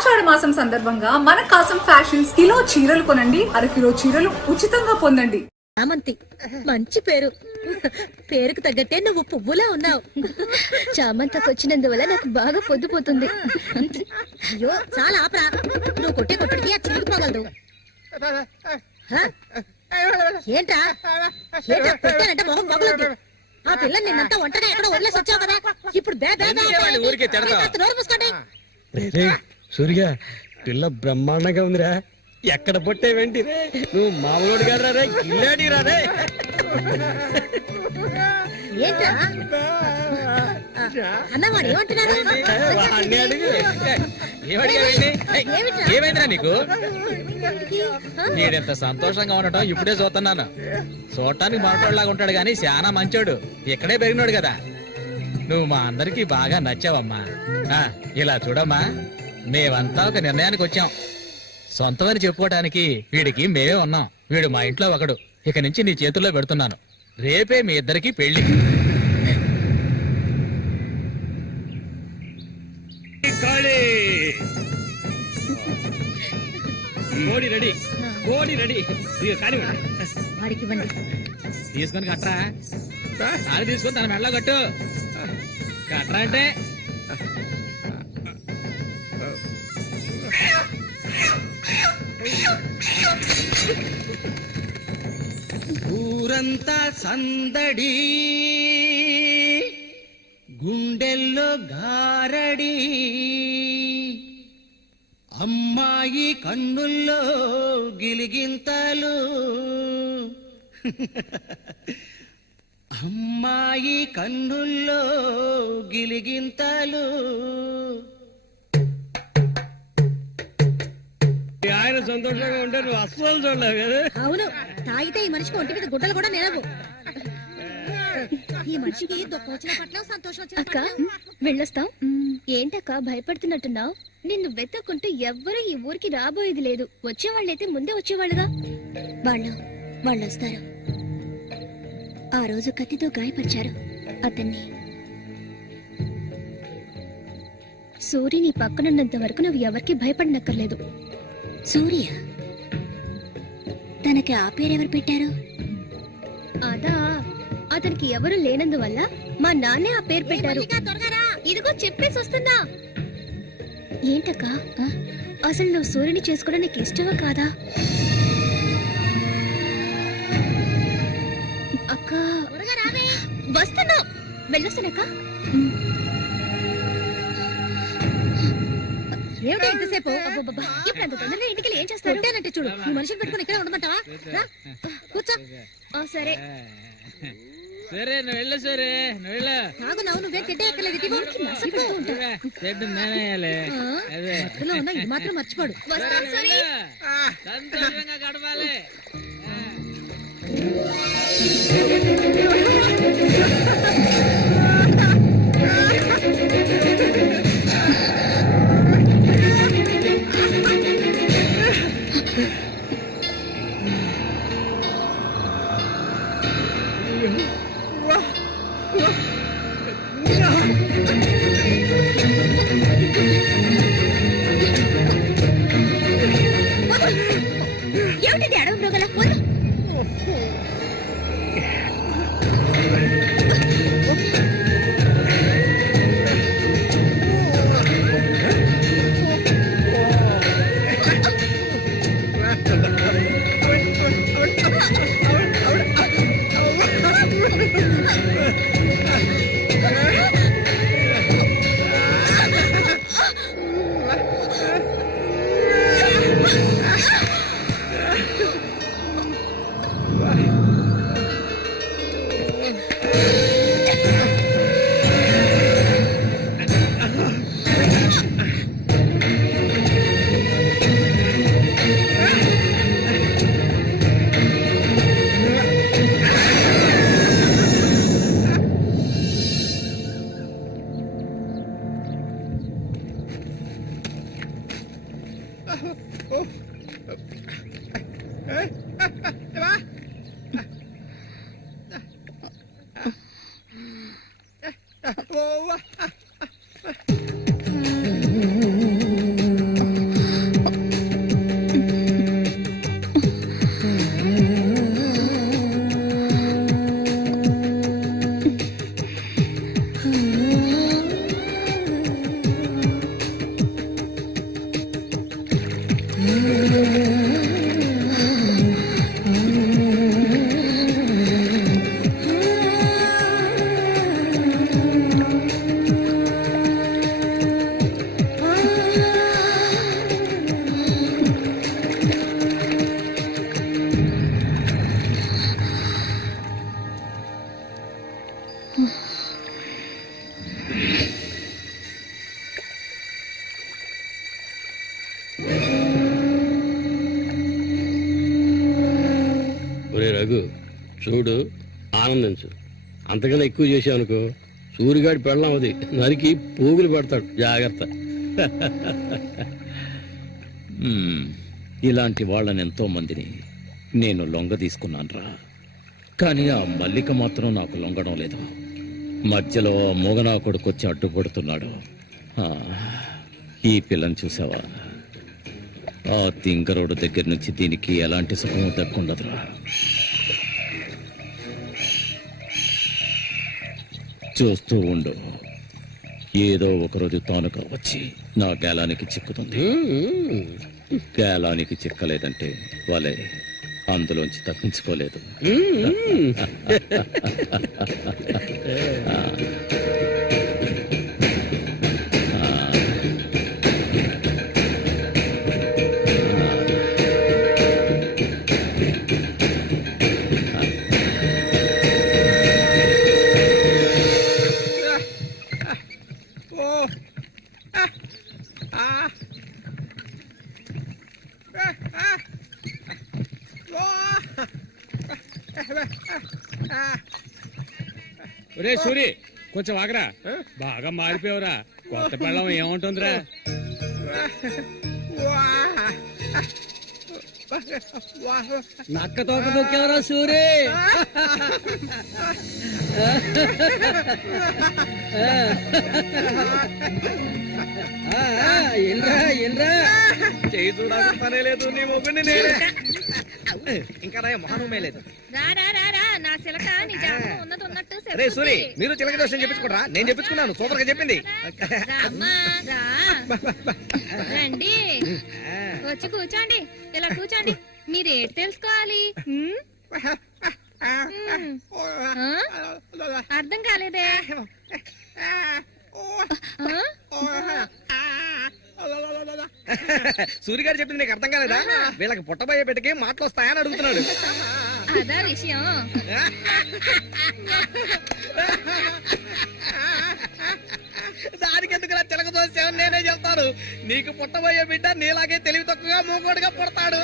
ఆషాఢ మాసం సందర్భంగా మన కాసం ఫ్యాషన్స్ కిలో చీరలు కొనండి, అరకిలో చీరలు ఉచితంగా పొందండి. చామంతి మంచి పేరు. పేరుకు తగ్గట్టే నువ్వు పువ్వులా ఉన్నావు. చామంతకు వచ్చినందువల్ల నాకు బాగా పొద్దుపోతుంది. అయ్యో చాలా ఆపరా, నువ్వు కొట్టే కొట్టుడికి అది చిరిగిపోగలదు. ఏంట్రా ఏంట్రా పెట్టానంటే మొహం పగులుద్ది. ఆ పిల్లని నిన్నంతా ఒంటరిగా ఎక్కడో వదిలేసి వచ్చావు కదా, ఇప్పుడు నోరు మూసుకోండి. సూర్య పిల్ల బ్రహ్మాండంగా ఉందిరా. ఎక్కడ పుట్టేవేంటి రే, నువ్వు మామూలుడు గారు రే, గిల్లాడి రే. ఏంట్రా అన్నవాడు ఏమంటున్నాడు? ఏమైందిరా నీకు? నేనెంత సంతోషంగా ఉండటం ఇప్పుడే చూస్తున్నాను. చూడటానికి మాట్లాడలాగా ఉంటాడు గాని చాలా మంచోడు. ఇక్కడే పెరిగినాడు కదా. నువ్వు మా అందరికి బాగా నచ్చావమ్మా. ఇలా చూడమ్మా, మేమంతా ఒక నిర్ణయానికి వచ్చాం. సొంతమని చెప్పుకోవటానికి వీడికి మేమే ఉన్నాం. వీడు మా ఇంట్లో ఒకడు. ఇక నుంచి నీ చేతుల్లో పెడుతున్నాను. రేపే మీ ఇద్దరికి పెళ్లి. కోడి రెడీ, కోడి రెడీ. వాడికి ఇవ్వండి. తీసుకొని కట్టరా. అది తీసుకొని తన మెడలో కట్టు. కట్టరా అంటే ఊరంతా సందడి, గుండెల్లో గారడి, అమ్మాయి కన్నుల్లో గిలిగింతలు, అమ్మాయి కన్నుల్లో గిలిగింతలు. ఆయన సంతోషంగా ఉంటే నువ్వు అస్సలు చూడలేవు కదా. అవును, తాగితే ఈ మనిషికి ఒంటి మీద గుడ్డలు కూడా నిలవు. ఈ మనిషికి దుఃఖం వచ్చిన పట్ల సంతోషం వచ్చిన అక్క వెళ్ళొస్తాం. ఏంటక్క భయపడుతున్నట్టున్నావు? నిన్ను వెతకుంటూ ఎవ్వరూ ఈ ఊరికి రాబోయేది లేదు. వచ్చేవాళ్ళైతే ముందే వచ్చేవాళ్ళుగా. వాళ్ళు వస్తారు. ఆ రోజు కత్తితో గాయపరిచారు అతన్ని. సూర్య నీ పక్కనున్నంత వరకు నువ్వు ఎవరికి భయపడనక్కర్లేదు. సూర్య తనకి ఆ పేరెవరు పెట్టారు? అదా, అతనికి ఎవరు లేనందువల్ల మా నాన్నే ఆ పేరు పెట్టారు. ఇదిగో చెప్పేసి వస్తున్నా. ఏంటక్క, అసలు నువ్వు సూర్యుని చేసుకోవడం నీకు ఇష్టమా కాదా? అక్క వస్తున్నా, వెళ్ళొస్తానక్క. ఏమిటో ఎంతసేపు? ఇప్పుడు అంత తొందరగా ఇంటికి ఏం చేస్తారు? అంటే చూడు, ఈ మనిషిని పెట్టుకుని ఇక్కడే ఉండమంటావా? కూర్చో. సరే సరే, నువ్వు వెళ్ళు. సరే నువ్వు వెళ్ళు. తాగు, నువ్వే తిట్టే ఎక్కలేదు. ఇది మాత్రం మర్చిపోడు. సంతోషంగా గడపాలి. ఏమిటి అడవి మృగాల? ఒరే రఘు చూడు, ఆనందించు. అంతకన్నా ఎక్కువ చేసావనుకో సూరిగాడి పెళ్ళం అది నరికి పోగులు పెడతాడు. జాగ్రత్త. ఇలాంటి వాళ్ళని ఎంతో మందిని నేను లొంగ తీసుకున్నానురా. కానీ ఆ మల్లిక మాత్రం నాకు లొంగడం లేదు. మధ్యలో ఆ మూగనా కొడుకొచ్చి అడ్డుపడుతున్నాడు. ఈ పిల్లని చూసావా? ఆ తింకరోడు దగ్గర నుంచి దీనికి ఎలాంటి సుఖం దక్కుండదురా. చూస్తూ ఉండు, ఏదో ఒకరోజు తానుగా వచ్చి నా గేలానికి చిక్కుతుంది. గేలానికి చిక్కలేదంటే వాళ్ళే అందులోంచి తప్పించుకోలేదు. ఒరే సూరి, కొంచెం ఆగరా. బాగా మారిపోయావురా. కొత్త పెళ్ళం ఏముంటుందిరా? నక్క తోక దొక్కేవరా సూరి? చేయి చూడాల్సిన లేదు, నీ మొగ్గుని నేనే. ఇంకా మొహమే లేదు. నా చిలక నీ జాతకం ఉన్నది ఉన్నట్టు రే సూరి, మీరు చిలక దోషం చెప్పించుకోరా? నేను చెప్పించుకున్నాను, సూపర్ గా చెప్పింది. రండి, వచ్చి కూర్చోండి. ఇలా కూర్చోండి. మీరేటి తెలుసుకోవాలి? అర్థం కాలేదే? సూరి గారు చెప్పింది నీకు అర్థం కాలేదా? వీళ్ళకి పుట్టబోయే పెట్టకి మాటలు వస్తాయని అడుగుతున్నాడు. అదా విషయం. దానికి ఎందుకు చిలక దోషం నేనే చెప్తాను. నీకు పుట్టబోయే బిడ్డ నీలాగే తెలివి తక్కువగా మూకోడుగా పుడతాడు.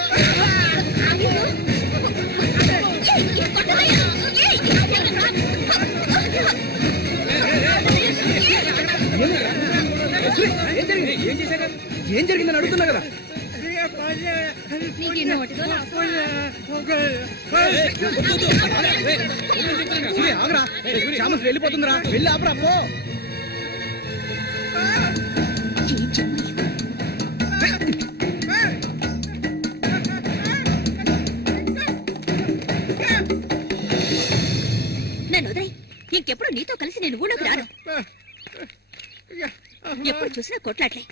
ఏం జరిగిందని అడుగుతున్నా కదా. నీకు ఈ నోటితో వెళ్ళిపోతుందిరా, వెళ్ళి ఆపరా పో. నన్ను వదిలేయ్. ఇంకెప్పుడు నీతో కలిసి నేను ఊళ్ళోకి రాను. ఎప్పుడు చూసినా కొట్లాట్లే.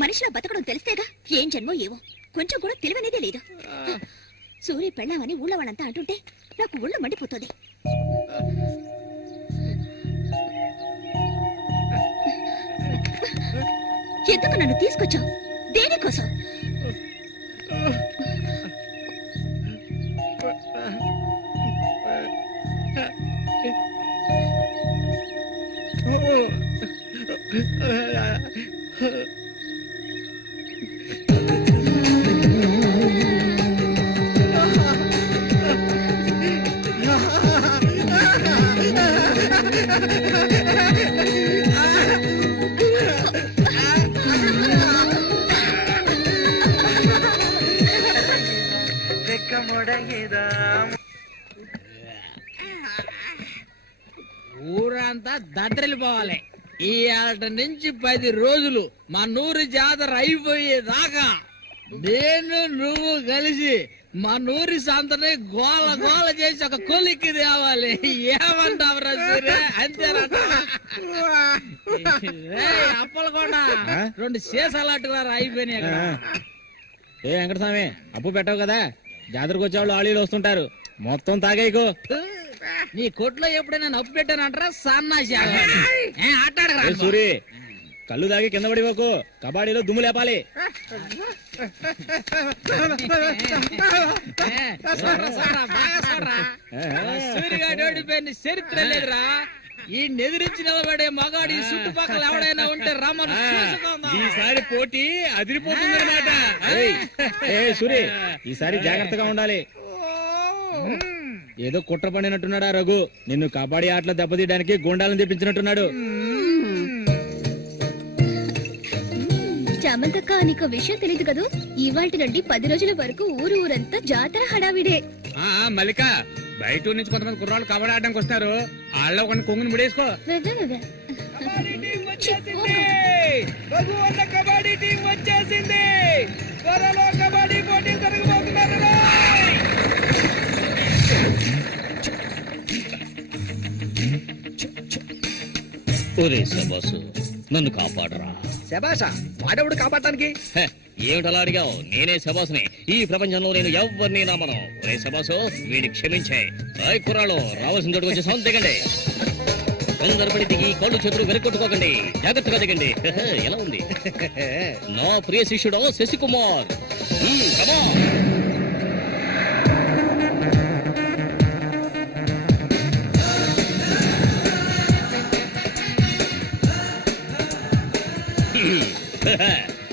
మనిషిలా బతకడం తెలిస్తేగా. ఏం జన్మో ఏవో, కొంచెం కూడా తెలివనేదే లేదు. సూర్య పెళ్ళామని ఊళ్ళో వాళ్ళంతా అంటుంటే నాకు ఊళ్ళో మండిపోతుంది. ఎందుకు నన్ను తీసుకొచ్చావు? దేనికోసం? ఊరంతా దద్దరిల్లిపోవాలి. ఈ ఏట నుంచి 10 రోజులు మా నూరు జాతర అయిపోయేదాకా నేను నువ్వు కలిసి మా నూరి సంతని గోల గోల చేసి ఒక కొలిక్కి తేవాలి. ఏమంటావురా సూర్య? అంతేనట. అప్పలు కూడా 2 సీసాలు అట్టుకున్నారు అయిపోయినాయి. ఏ వెంకటస్వామి అప్పు పెట్టావు కదా జాతరకు వచ్చేవాళ్ళు ఆళీలు వస్తుంటారు మొత్తం తాగేయకు. నీ కొట్లో ఎప్పుడైనా నప్పు పెట్టానంటారా సన్నాసి ఏ సూరి కళ్ళు తాగి కింద పడిపోకు, కబాడీలో దుమ్ము లేపాలి. సూర్యగాడు ఓడిపోయిన చరిత్ర లేదురా. ఈ నెదిరించి నిలబడే మగాడు ఈ చుట్టుపక్కల ఎవడైనా ఉంటే రమ్మను ఈసారి పోటీ అదిరిపోతుందన్నమాట. ఏ సూరి ఈసారి జాగ్రత్తగా ఉండాలి. ఏదో కుట్ర పడినట్టున్నాడా రఘు, నిన్ను కబడ్డీ ఆటలో దెబ్బతీయడానికి గుండాలను తెప్పించినట్టున్నాడు. చామంతక్క నీకు విషయం తెలియదు కదూ, ఇవాల్టి నుండి 10 రోజుల వరకు ఊరంతా జాతర హడావిడే. మల్లిక బయట నుంచి కొంతమంది కుర్రాళ్ళు కబడ్డీ ఆడడానికి వస్తారు, వాళ్ళ ఒక కొంగుని ముడేసుకో. కబడ్డీ టీం వచ్చేసింది. త్వరలో కబడ్డీ పోటీ జరగబోతున్నారు. ఒరే శబాసు, నన్ను కాపాడరా. శబాష వాడెవడు కాపాడటానికి? హె, ఏమిటలా అడిగావు? నేనే శబాసుని. ఈ ప్రపంచంలో నేను ఎవరిని నమ్మను. ఒరే శబాసు, వీడిని క్షమించే. సాయి కుర్రాళ్ళు రావాల్సిన చోటుకు వచ్చి సౌండ్ దిగండి. వెందరపడి దిగి కాళ్ళు చేతులు వెనకొట్టుకోకండి, జాగ్రత్తగా దిగండి. హె, ఎలా ఉంది నా ప్రియ శిష్యుడు శశికుమార్. come on.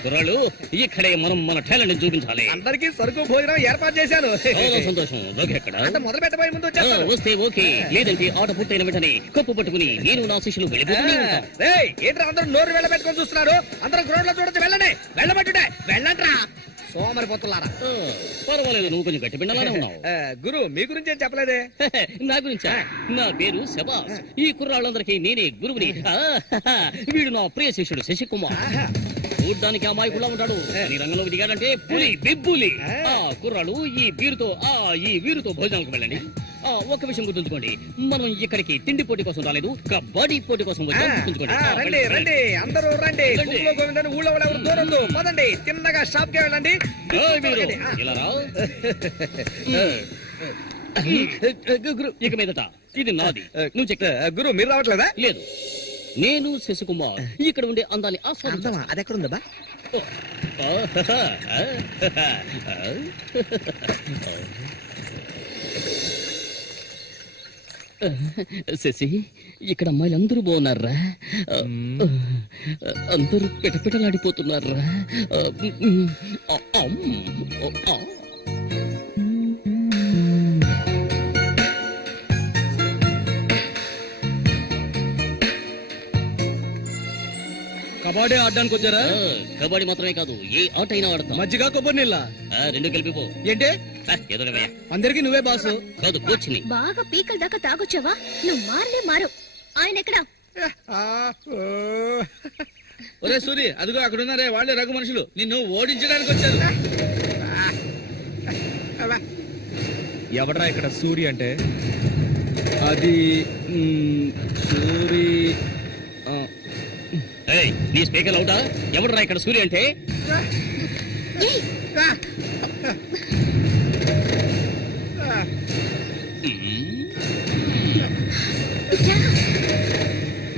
కుర్రాళ్ళు, ఇక్కడే మనం మన టాలెంట్ చూపించాలి. అందరికీ సరుకు భోజనం ఏర్పాటు చేశాను. చాలా సంతోషం. ఎక్కడ మొదలు పెట్టబోయే ముందు వచ్చేస్తాను. వస్తే ఓకే, లేదంటే ఆట పూర్తయిన వెంటనే కప్పు పట్టుకుని నేను నా శిష్యులు వెళ్ళిపోతూనే ఉంటాం. ఏంట్రా అందరూ నోరు వెళ్ళబెట్టుకొని చూస్తున్నారు? అందరూ గ్రౌండ్ లో చూడొచ్చు. వెళ్ళండి, వెళ్ళబట్టుంటే వెళ్ళంట్రా సోమరిపోతున్నారా. పర్వాలేదు, నువ్వు కొంచెం గట్టి పిండాలనే ఉన్నావు. గురు మీ గురించి ఏం చెప్పలేదే? నా గురించా? నా పేరు శబాస్. ఈ కుర్రాళ్ళందరికీ నేనే గురువుని. వీడు నా ప్రియ శిష్యుడు శశికుమార్. చూడ్డానికి అమాయకులా ఉంటాడు, ఈ రంగంలోకి దిగాడంటే పులి బిబ్బులి. కుర్రాళ్ళు ఈ వీరుతో భోజనాలకు వెళ్ళండి. ఒక విషయం గుర్తుంచుకోండి, మనం ఇక్కడికి తిండి పోటీ కోసం రాలేదు, కబడ్డీ పోటీ కోసం వచ్చాం. రండి రండి, అందరూ రండి. గోవిందని ఊళ్ళో ఎవరు దూరందు పదండి. తిన్నగా షాప్ కి వెళ్ళండి. ఇలా రా. ఇక మీదట ఇది నాది. నువ్వు చెక్. గురు మీరు రావట్లేదా? లేదు, నేను శశికుమార్ ఇక్కడ ఉండే అందాన్ని ఆస్వాదించాను. అది ఎక్కడుందా? శశి, ఇక్కడ అమ్మాయిలు అందరూ బాగున్నారా? అందరూ పిటపిటలాడిపోతున్నారా? కబడ్డీ ఆడడానికి వచ్చారా? కబడ్డీ మాత్రమే కాదు, ఏ ఆట అయినా ఆడతాం. మజ్జిగ కొబ్బరి నీళ్ళ రెండు కలిపిపో. ఏంటి? ఏదో అందరికి నువ్వే బాసు కాదు, కోచ్ని. బాగా పీకల దాకా తాగొచ్చావా? నువ్వు మారు. ఆయన ఎక్కడా? ఒరే సూరి, అదిగో అక్కడ ఉన్నారే, వాళ్ళే రఘు మనుషులు. నిన్ను ఓడించడానికి వచ్చారు. ఎవడరా ఇక్కడ సూరి అంటే? అది సూరి. నీ స్పీకర్ అవుతా? ఎవడరా ఇక్కడ సూర్య అంటే?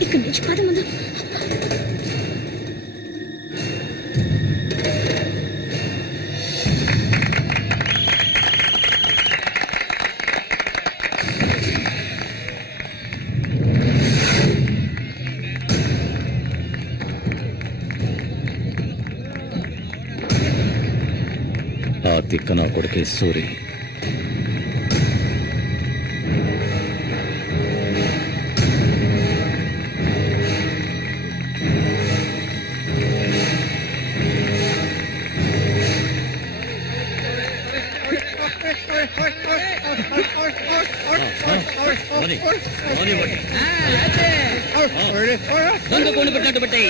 ఇక్కడి నుంచి పద ముందు. ఆ తిక్క నా కొడుకే సూరి. కొండ పెట్టినట్టు పెట్టాయి.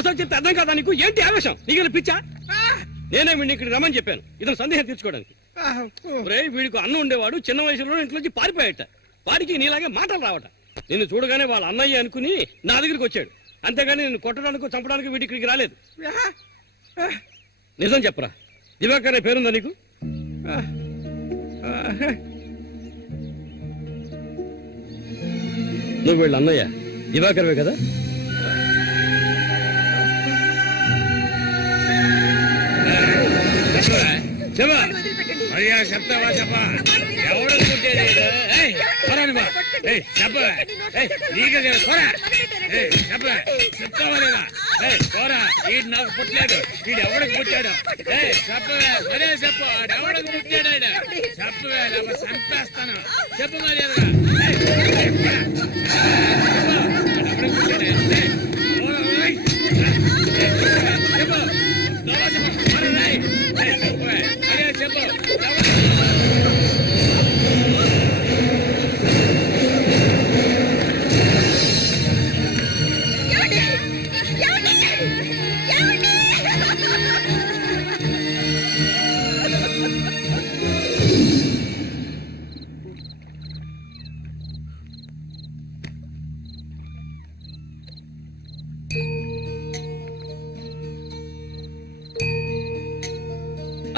ఓసారి చెప్తే అర్థం కాదా నీకు? ఏంటి ఆవేశం? నీకు పిచ్చా? నేనే వీడిని ఇక్కడ రమ్మని చెప్పాను ఇతను సందేహం తీర్చుకోవడానికి. వీడికి అన్నం ఉండేవాడు, చిన్న వయసులో ఇంట్లోంచి పారిపోయాట. వాడికి నీలాగే మాటలు రావట. నిన్ను చూడగానే వాళ్ళ అన్నయ్య అనుకుని నా దగ్గరికి వచ్చాడు, అంతేగాని నిన్ను కొట్టడానికి చంపడానికి వీడి ఇక్కడికి రాలేదు. నిజం చెప్పరా, దివాకర్ అనే పేరుందా నీకు? నువ్వు వీళ్ళ అన్నయ్య దివాకర్వే కదా? చెప్తావా చెప్పా? ఎవరు చెప్తావా లేదా? పోరా, వీడు నాకు పుట్టలేదు, వీడు ఎవడికి పుట్టాడు? చెప్పవే, సరే చెప్పు, ఎవడికి పుట్టాడు? చెప్పవే, చంపేస్తాను. చెప్పు మరి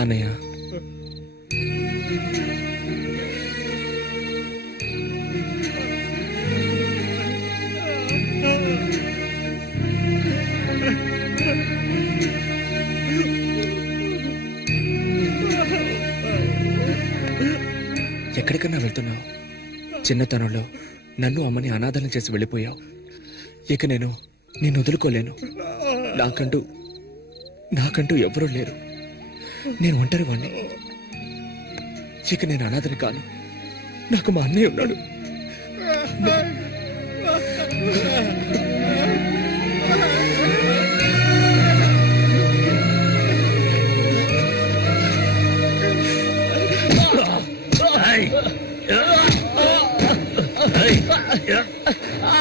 అన్నయ్య, ఎక్కడికన్నా వెళ్తున్నావు? చిన్నతనంలో నన్ను అమ్మని అనాథలం చేసి వెళ్ళిపోయావు. ఇక నేను నిన్ను వదులుకోలేను. నాకంటూ ఎవరూ లేరు. నేను ఒంటరి వాణ్ణి. ఇక నేను అనాథని కాను. నాకు మా అన్నయ్య ఉన్నాడు.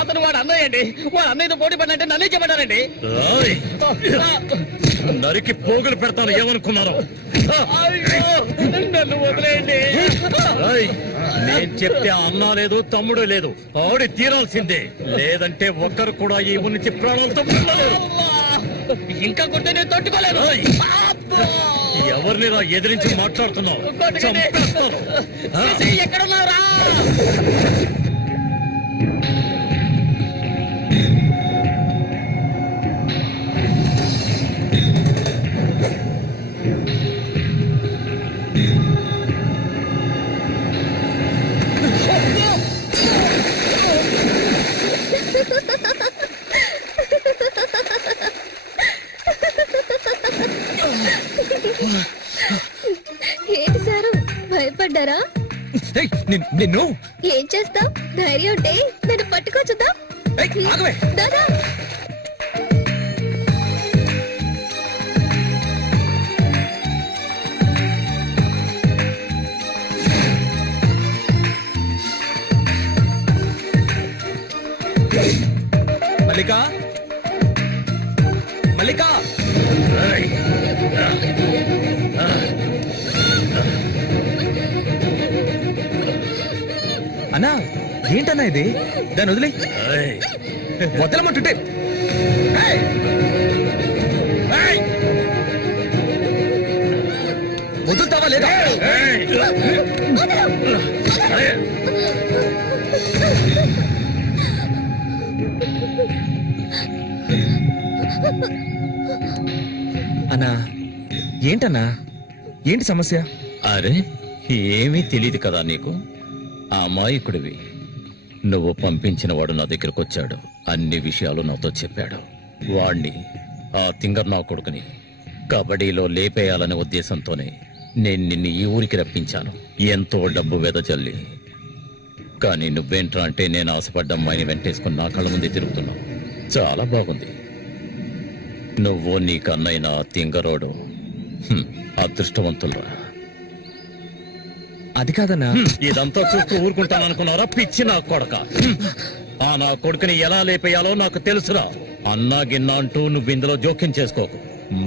అతను వాడు అన్నయ్య అండి. వాడు అన్నయ్యతో పోటీ పడినంటే నన్నే చెప్పాడండి. నరికి పోగులు పెడతాను ఏమనుకున్నారు? నన్ను వదిలేయండి. నేను చెప్తే అన్నా లేదు, తమ్ముడు లేదు, ఆడి తీరాల్సిందే. లేదంటే ఒక్కరు కూడా ఈ ఊరి నుంచి ప్రాణాలతో పొందలేరు. ఇంకా కొట్టే నేను తట్టుకోలేను. ఎవరిని ఎదిరించి మాట్లాడుతున్నావు? చంపేస్తాను. ఎక్కడున్నారా? ఏంటి సారు, భయపడ్డారా? నిన్ను ఏం చేస్తావ్? ధైర్యం ఉంటే నన్ను పట్టుకోవచ్చుదా? దాదా, మల్లిక, మల్లిక, అన్నా ఏంటన్నా ఇది? దాన్ని వదిలే, వదలమంటుంటే. వదులుతావా లేదా? అన్నా ఏంటన్నా, ఏంటి సమస్య? అరే ఏమీ తెలియదు కదా నీకు? ఆ అమాయకుడివి. నువ్వు పంపించిన వాడు నా దగ్గరకు వచ్చాడు, అన్ని విషయాలు నాతో చెప్పాడు. వాణ్ణి, ఆ తింగర్ నా కొడుకుని కబడ్డీలో లేపేయాలనే ఉద్దేశంతోనే నేను నిన్ను ఈ ఊరికి రప్పించాను, ఎంతో డబ్బు వెదజల్లి. కానీ నువ్వేంట్రా అంటే నేను ఆశపడ్డ అమ్మాయిని వెంటేసుకుని నా కళ్ళ ముందే తిరుగుతున్నావు. చాలా బాగుంది. నువ్వు నీ కన్నైన తింగరోడు అదృష్టవంతులరా. అది కాదన్నా. ఇదంతా చూస్తూ ఊరుకుంటాననుకున్నారా పిచ్చి నా కొడక? ఆ నా కొడుకుని ఎలా లేపేయాలో నాకు తెలుసురా. అన్నా గిన్నా అంటూ నువ్వు ఇందులో జోక్యం చేసుకోకు.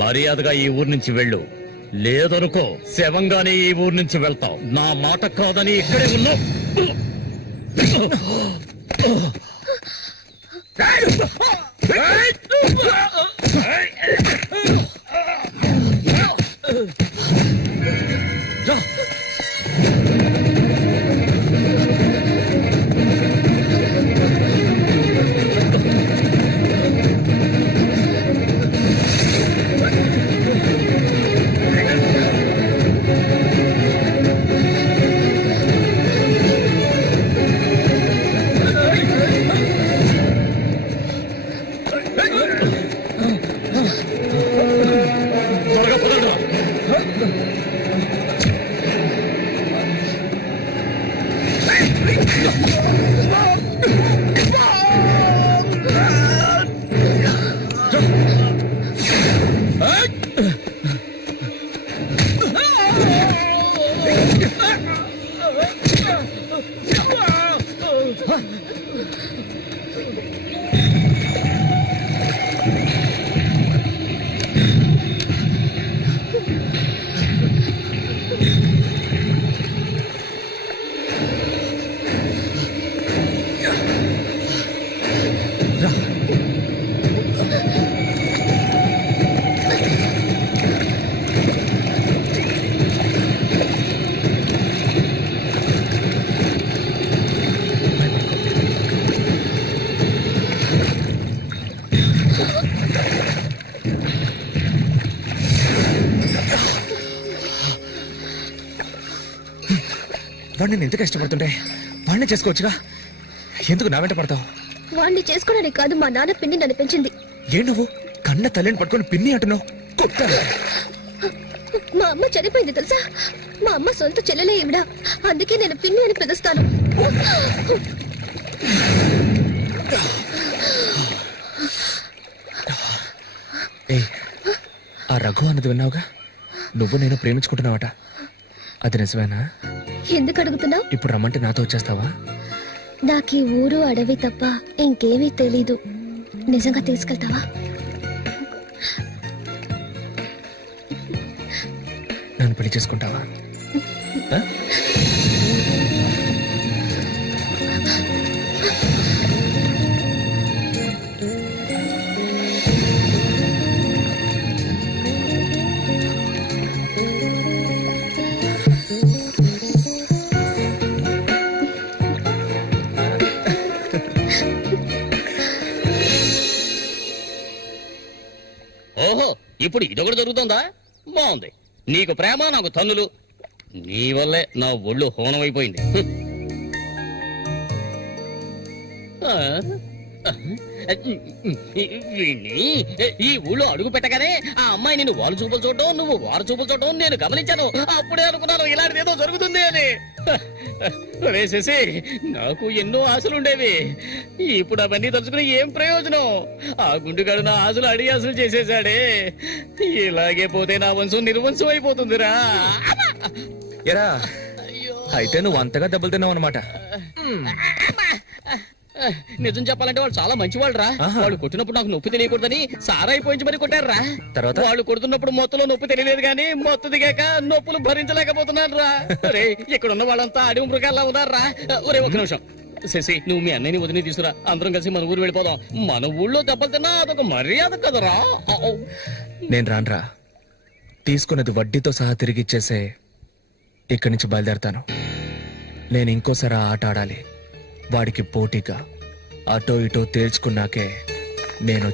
మర్యాదగా ఈ ఊరు నుంచి వెళ్ళు. లేదనుకో శవంగానే ఈ ఊరు నుంచి వెళ్తావు. నా మాట కాదని ఇక్కడే ఉన్నావు. త్వరగా పదండి రా. వాడు నేను ఎంత కష్టపడుతుంటే వాడిని చేసుకోవచ్చుగా. ఎందుకు నా వెంట పడతావు? వాణ్ణి చేసుకోవడానికి కాదు, మా నాన్న పిన్ని నన్ను పెంచింది. ఏ నువ్వు కన్న తల్లిని పట్టుకొని పిన్ని అంటున్నావు? కొట్టాను. మా అమ్మ చనిపోయింది తెలుసా? మా అమ్మ సొంత చెల్లెలే ఈవిడ. అందుకే నేను పిన్ని అని పిలుస్తాను. ఏ ఆ రఘు అన్నది విన్నావుగా? నువ్వు నేను ప్రేమించుకుంటున్నావట. అది నిజమేనా? ఎందుకు అడుగుతున్నావు? ఇప్పుడు రమ్మంటే నాతో వచ్చేస్తావా? నాకు ఈ ఊరు అడవి తప్ప ఇంకేమీ తెలీదు. నిజంగా తీసుకెళ్తావా? నన్ను పెళ్లి చేసుకుంటావా? ఆ? ఓహో, ఇప్పుడు ఇదొకటి జరుగుతుందా? బాగుంది. నీకు ప్రేమ, నాకు తన్నులు. నీ వల్లే నా ఒళ్ళు హోనం అయిపోయింది. వీణ్ణి ఈ ఊళ్ళో అడుగు పెట్టగానే ఆ అమ్మాయి నేను వారు చూపులు చూడటం, నువ్వు వారు చూపులు చూడటం నేను గమనించాను. అప్పుడే అనుకున్నాను ఇలాంటిది ఏదో జరుగుతుంది అని. శశి, నాకు ఎన్నో ఆశలుండేవి. ఇప్పుడు అవన్నీ తలుచుకుని ఏం ప్రయోజనం? ఆ గుండుగాడు నా ఆశలు అడిగి ఆశలు చేసేసాడే. ఇలాగే పోతే నా వంశం నిర్వంశం అయిపోతుందిరా. ఎరా, అయితే నువ్వు అంతగా దెబ్బలు తిన్నావు అనమాట. నిజం చెప్పాలంటే వాళ్ళు చాలా మంచి వాళ్ళు రా. ఆహా. వాళ్ళు కొట్టినప్పుడు నాకు నొప్పి తెలియకూడదని సారాయి పోయించి మరి కొట్టారా. తర్వాత? వాళ్ళు కొడుతున్నప్పుడు మొత్తంలో నొప్పి తెలియలేదు కానీ మొత్తం దిగాక నొప్పులు భరించలేకపోతున్నాను రా. ఒరే, ఇక్కడ ఉన్న వాళ్ళంతా అడవి మృగాల్లా ఉన్నారా. ఒరే, ఒక నిమిషం. శశి, నువ్వు మీ అన్నయ్యని వదిలి తీసుకురా. అందరం కలిసి మన ఊరు వెళ్ళిపోదాం. మన ఊళ్ళో దెబ్బలు తిన్నా అదొక మర్యాద కదరా. నేను రానురా. తీసుకున్నది వడ్డీతో సహా తిరిగి ఇచ్చేసే ఇక్కడి నుంచి బయలుదేరతాను. నేను ఇంకోసారి ఆ ఆట ఆడాలి. వాడికి పోటీగా అటో ఇటో తేల్చుకున్నాకే నేను